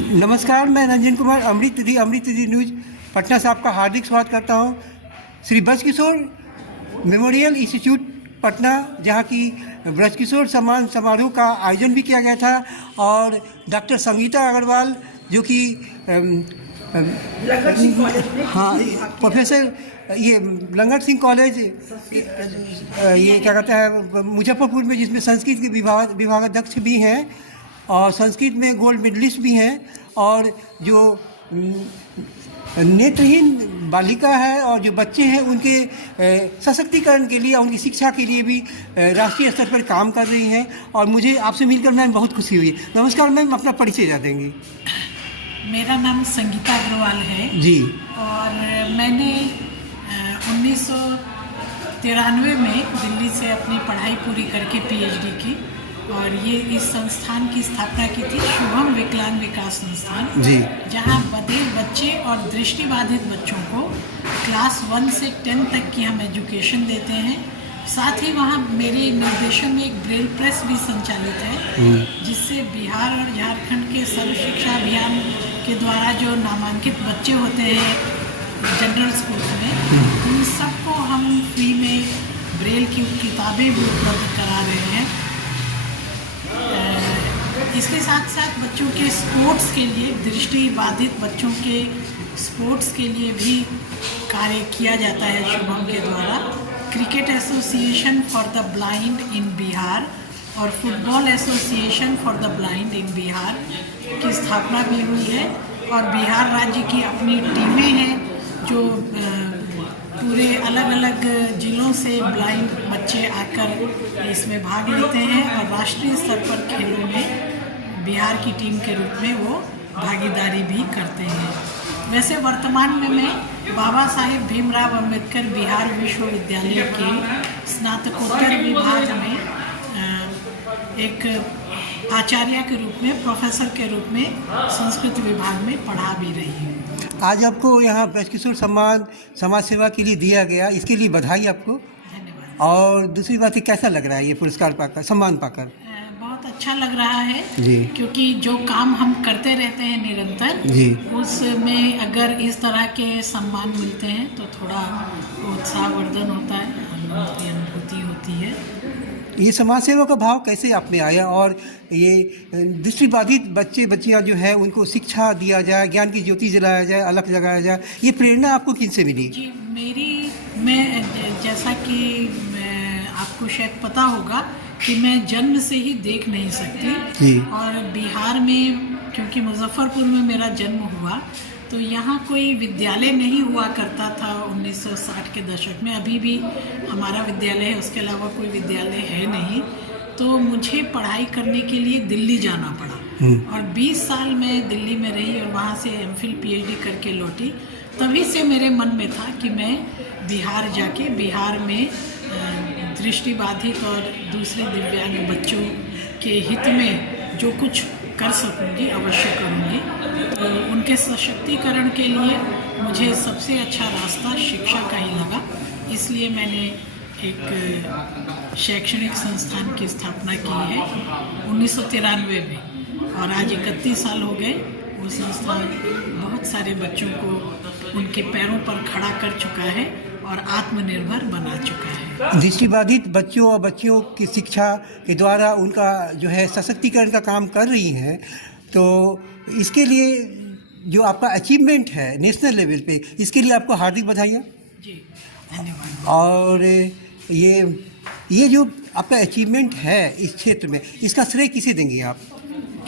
नमस्कार, मैं रंजन कुमार अमृत तिथि न्यूज़ पटना से आपका हार्दिक स्वागत करता हूं। श्री ब्रजकिशोर मेमोरियल इंस्टीट्यूट पटना, जहां की ब्रजकिशोर सम्मान समारोह का आयोजन भी किया गया था और डॉक्टर संगीता अग्रवाल जो कि हाँ प्रोफेसर ये लंगट सिंह कॉलेज ये क्या कहते हैं मुजफ्फरपुर में, जिसमें संस्कृत के विभागाध्यक्ष भी हैं और संस्कृत में गोल्ड मेडलिस्ट भी हैं, और जो नेत्रहीन बालिका है और जो बच्चे हैं उनके सशक्तिकरण के लिए, उनकी शिक्षा के लिए भी राष्ट्रीय स्तर पर काम कर रही हैं। और मुझे आपसे मिलकर मैम बहुत खुशी हुई। नमस्कार मैम, अपना परिचय जा देंगी? मेरा नाम संगीता अग्रवाल है जी। और मैंने 1993 में दिल्ली से अपनी पढ़ाई पूरी करके पीएचडी की और ये इस संस्थान की स्थापना की थी, शुभम विकलांग विकास संस्थान जी, जहाँ बधिर बच्चे और दृष्टिबाधित बच्चों को क्लास 1 से 10 तक की हम एजुकेशन देते हैं। साथ ही वहाँ मेरे निर्देशन में एक ब्रेल प्रेस भी संचालित है, जिससे बिहार और झारखंड के सर्व शिक्षा अभियान के द्वारा जो नामांकित बच्चे होते हैं जनरल स्कूल्स में, उन सबको हम फ्री में ब्रेल की किताबें भी उपलब्ध करा रहे हैं। इसके साथ साथ बच्चों के स्पोर्ट्स के लिए, दृष्टिबाधित बच्चों के स्पोर्ट्स के लिए भी कार्य किया जाता है शुभम के द्वारा। Cricket association for the blind in Bihar और football association for the blind in Bihar की स्थापना भी हुई है और बिहार राज्य की अपनी टीमें हैं जो पूरे अलग अलग जिलों से ब्लाइंड बच्चे आकर इसमें भाग लेते हैं और राष्ट्रीय स्तर पर खेलों में बिहार की टीम के रूप में वो भागीदारी भी करते हैं। वैसे वर्तमान में मैं बाबा साहेब भीमराव अंबेडकर बिहार विश्वविद्यालय के स्नातकोत्तर विभाग में एक आचार्य के रूप में, प्रोफेसर के रूप में संस्कृत विभाग में पढ़ा भी रही हूँ। आज आपको यहाँ ब्रजकिशोर सम्मान समाज सेवा के लिए दिया गया, इसके लिए बधाई आपको। धन्यवाद। और दूसरी बात है, कैसा लग रहा है ये पुरस्कार पाकर, सम्मान पाकर? बहुत अच्छा लग रहा है जी, क्योंकि जो काम हम करते रहते हैं निरंतर जी, उसमें अगर इस तरह के सम्मान मिलते हैं तो थोड़ा उत्साहवर्धन होता है, अनुभूति होती है। ये समाज सेवा का भाव कैसे आप में आया और ये दृष्टिबाधित बच्चे बच्चियाँ जो है उनको शिक्षा दिया जाए, ज्ञान की ज्योति जलाया जाए, अलग जगाया जाए, ये प्रेरणा आपको किन से मिली? जी, मैं जैसा कि आपको शायद पता होगा कि मैं जन्म से ही देख नहीं सकती जी। और बिहार में क्योंकि मुजफ्फरपुर में मेरा जन्म हुआ तो यहाँ कोई विद्यालय नहीं हुआ करता था 1960 के दशक में। अभी भी हमारा विद्यालय है, उसके अलावा कोई विद्यालय है नहीं। तो मुझे पढ़ाई करने के लिए दिल्ली जाना पड़ा और 20 साल मैं दिल्ली में रही और वहाँ से एमफिल पीएचडी करके लौटी। तभी से मेरे मन में था कि मैं बिहार जाके बिहार में दृष्टिबाधित और दूसरे दिव्यांग बच्चों के हित में जो कुछ कर सकूंगी अवश्य करूंगी। तो उनके सशक्तिकरण के लिए मुझे सबसे अच्छा रास्ता शिक्षा का ही लगा, इसलिए मैंने एक शैक्षणिक संस्थान की स्थापना की है 1993 में और आज 31 साल हो गए। वो संस्थान बहुत सारे बच्चों को उनके पैरों पर खड़ा कर चुका है और आत्मनिर्भर बना चुका है। दृष्टिबाधित बच्चों और बच्चियों की शिक्षा के द्वारा उनका जो है सशक्तिकरण का काम कर रही हैं, तो इसके लिए जो आपका अचीवमेंट है नेशनल लेवल पे, इसके लिए आपको हार्दिक बधाइयाँ। जी धन्यवाद। और ये जो आपका अचीवमेंट है इस क्षेत्र में, इसका श्रेय किसे देंगे आप?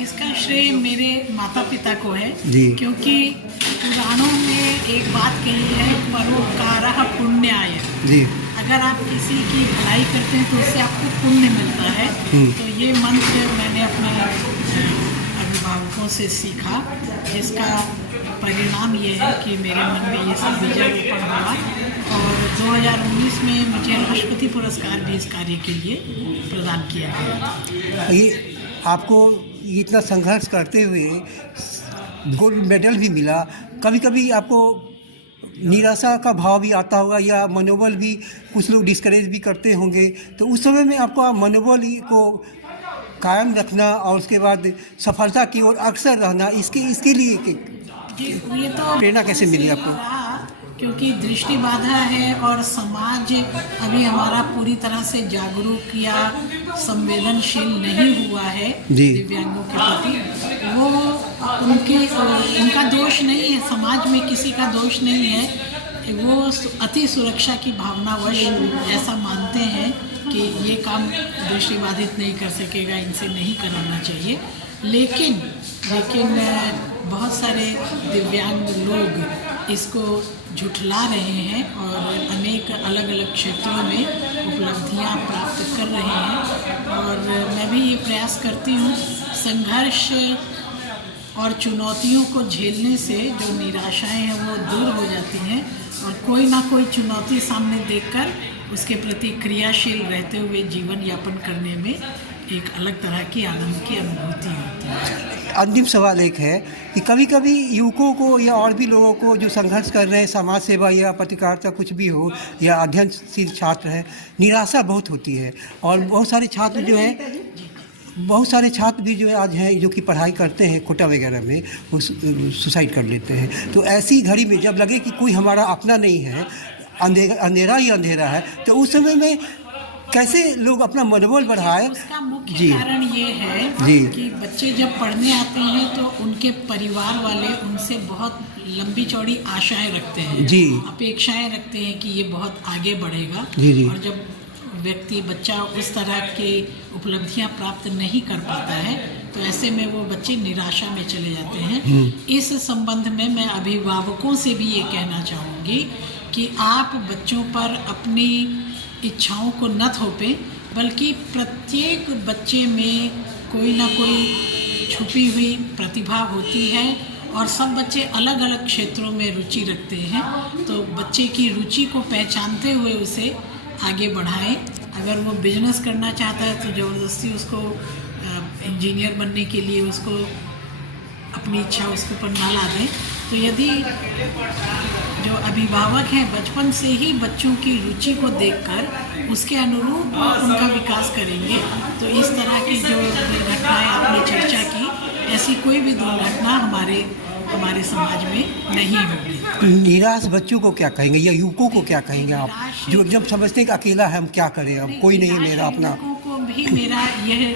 इसका श्रेय मेरे माता पिता को है जी, क्योंकि पुराणों में एक बात कही है, परोपकारः पुण्याय। जी, अगर आप किसी की भलाई करते हैं तो उससे आपको पुण्य मिलता है। तो ये मंत्र मैंने अपने अभिभावकों से सीखा, जिसका परिणाम ये है कि मेरे मन में ये सब बीजारोपण हुआ और 2019 में मुझे राष्ट्रपति पुरस्कार भी इस कार्य के लिए प्रदान किया गया। ये आपको इतना संघर्ष करते हुए गोल्ड मेडल भी मिला, कभी कभी आपको निराशा का भाव भी आता होगा या मनोबल भी, कुछ लोग डिस्करेज भी करते होंगे, तो उस समय में आपका मनोबल को कायम रखना और उसके बाद सफलता की ओर अक्सर रहना, इसके लिए ये तो प्रेरणा कैसे मिली आपको? क्योंकि दृष्टि बाधा है और समाज अभी हमारा पूरी तरह से जागरूक या संवेदनशील नहीं हुआ है दिव्यांगों के प्रति। वो उनका दोष नहीं है, समाज में किसी का दोष नहीं है। वो अति सुरक्षा की भावनावश ऐसा मानते हैं कि ये काम दृष्टिबाधित नहीं कर सकेगा, इनसे नहीं कराना चाहिए। लेकिन बहुत सारे दिव्यांग लोग इसको झुठला रहे हैं और अनेक अलग अलग क्षेत्रों में उपलब्धियां प्राप्त कर रहे हैं। और मैं भी ये प्रयास करती हूँ, संघर्ष और चुनौतियों को झेलने से जो निराशाएं हैं वो दूर हो जाती हैं और कोई ना कोई चुनौती सामने देखकर उसके प्रति क्रियाशील रहते हुए जीवन यापन करने में एक अलग तरह की आनंद की अनुभूति होती है। अंतिम सवाल एक है कि कभी कभी युवकों को या और भी लोगों को जो संघर्ष कर रहे हैं, समाज सेवा या पत्रकारिता कुछ भी हो या अध्ययनशील छात्र हैं, निराशा बहुत होती है। और बहुत सारे छात्र भी जो है आज हैं जो कि पढ़ाई करते हैं कोटा वगैरह में, वो सुसाइड कर लेते हैं। तो ऐसी घड़ी में जब लगे कि कोई हमारा अपना नहीं है, अंधेरा ही अंधेरा है, तो उस समय में कैसे लोग अपना मनोबल बढ़ाए? उसका मुख्य कारण ये है कि बच्चे जब पढ़ने आते हैं तो उनके परिवार वाले उनसे बहुत लंबी चौड़ी आशाएं रखते हैं, अपेक्षाएं रखते हैं कि ये बहुत आगे बढ़ेगा। और जब बच्चा उस तरह की उपलब्धियां प्राप्त नहीं कर पाता है तो ऐसे में वो बच्चे निराशा में चले जाते हैं। इस संबंध में मैं अभिभावकों से भी ये कहना चाहूँगी कि आप बच्चों पर अपनी इच्छाओं को न थोपें, बल्कि प्रत्येक बच्चे में कोई ना कोई छुपी हुई प्रतिभा होती है और सब बच्चे अलग अलग क्षेत्रों में रुचि रखते हैं। तो बच्चे की रुचि को पहचानते हुए उसे आगे बढ़ाएं। अगर वो बिजनेस करना चाहता है तो ज़बरदस्ती उसको इंजीनियर बनने के लिए उसको अपनी इच्छा उसके ऊपर ना ला दें। तो यदि जो अभिभावक हैं बचपन से ही बच्चों की रुचि को देखकर उसके अनुरूप उनका विकास करेंगे तो इस तरह की जो दुर्घटनाएं आपने चर्चा की, ऐसी कोई भी दुर्घटना हमारे समाज में नहीं होगी। निराश बच्चों को क्या कहेंगे या युवकों को क्या कहेंगे आप, जो एकदम समझते हैं कि अकेला है, हम क्या करें, अब कोई नहीं है मेरा अपना? को भी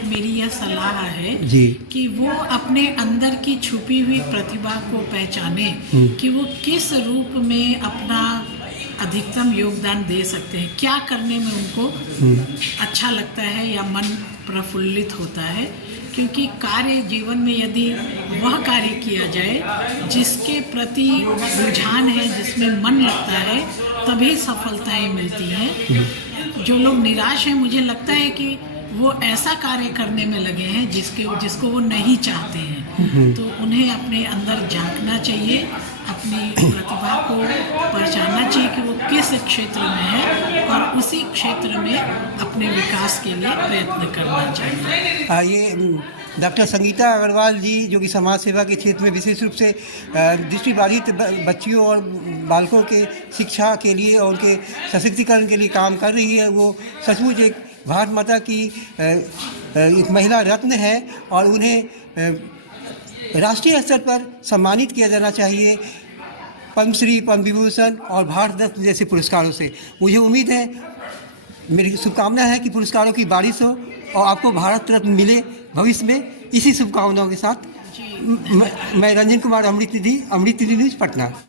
मेरी यह सलाह है कि वो अपने अंदर की छुपी हुई प्रतिभा को पहचाने कि वो किस रूप में अपना अधिकतम योगदान दे सकते हैं, क्या करने में उनको अच्छा लगता है या मन प्रफुल्लित होता है। क्योंकि कार्य जीवन में यदि वह कार्य किया जाए जिसके प्रति रुझान है, जिसमें मन लगता है, तभी सफलताएं मिलती हैं। जो लोग निराश हैं, मुझे लगता है कि वो ऐसा कार्य करने में लगे हैं जिसको वो नहीं चाहते हैं। तो उन्हें अपने अंदर झांकना चाहिए, अपनी प्रतिभा को पहचानना चाहिए कि वो किस क्षेत्र में है और उसी क्षेत्र में अपने विकास के लिए प्रयत्न करना चाहिए। ये डॉक्टर संगीता अग्रवाल जी जो कि समाज सेवा के क्षेत्र में विशेष रूप से दृष्टिबाधित बच्चियों और बालकों के शिक्षा के लिए और उनके सशक्तिकरण के लिए काम कर रही है, वो सचमुच एक भारत माता की एक महिला रत्न है और उन्हें राष्ट्रीय स्तर पर सम्मानित किया जाना चाहिए पद्मश्री, पद्म विभूषण और भारत रत्न जैसे पुरस्कारों से। मुझे उम्मीद है, मेरी शुभकामना है कि पुरस्कारों की बारिश हो और आपको भारत रत्न मिले भविष्य में। इसी शुभकामनाओं के साथ मैं रंजन कुमार, अमृत निधि न्यूज़, पटना।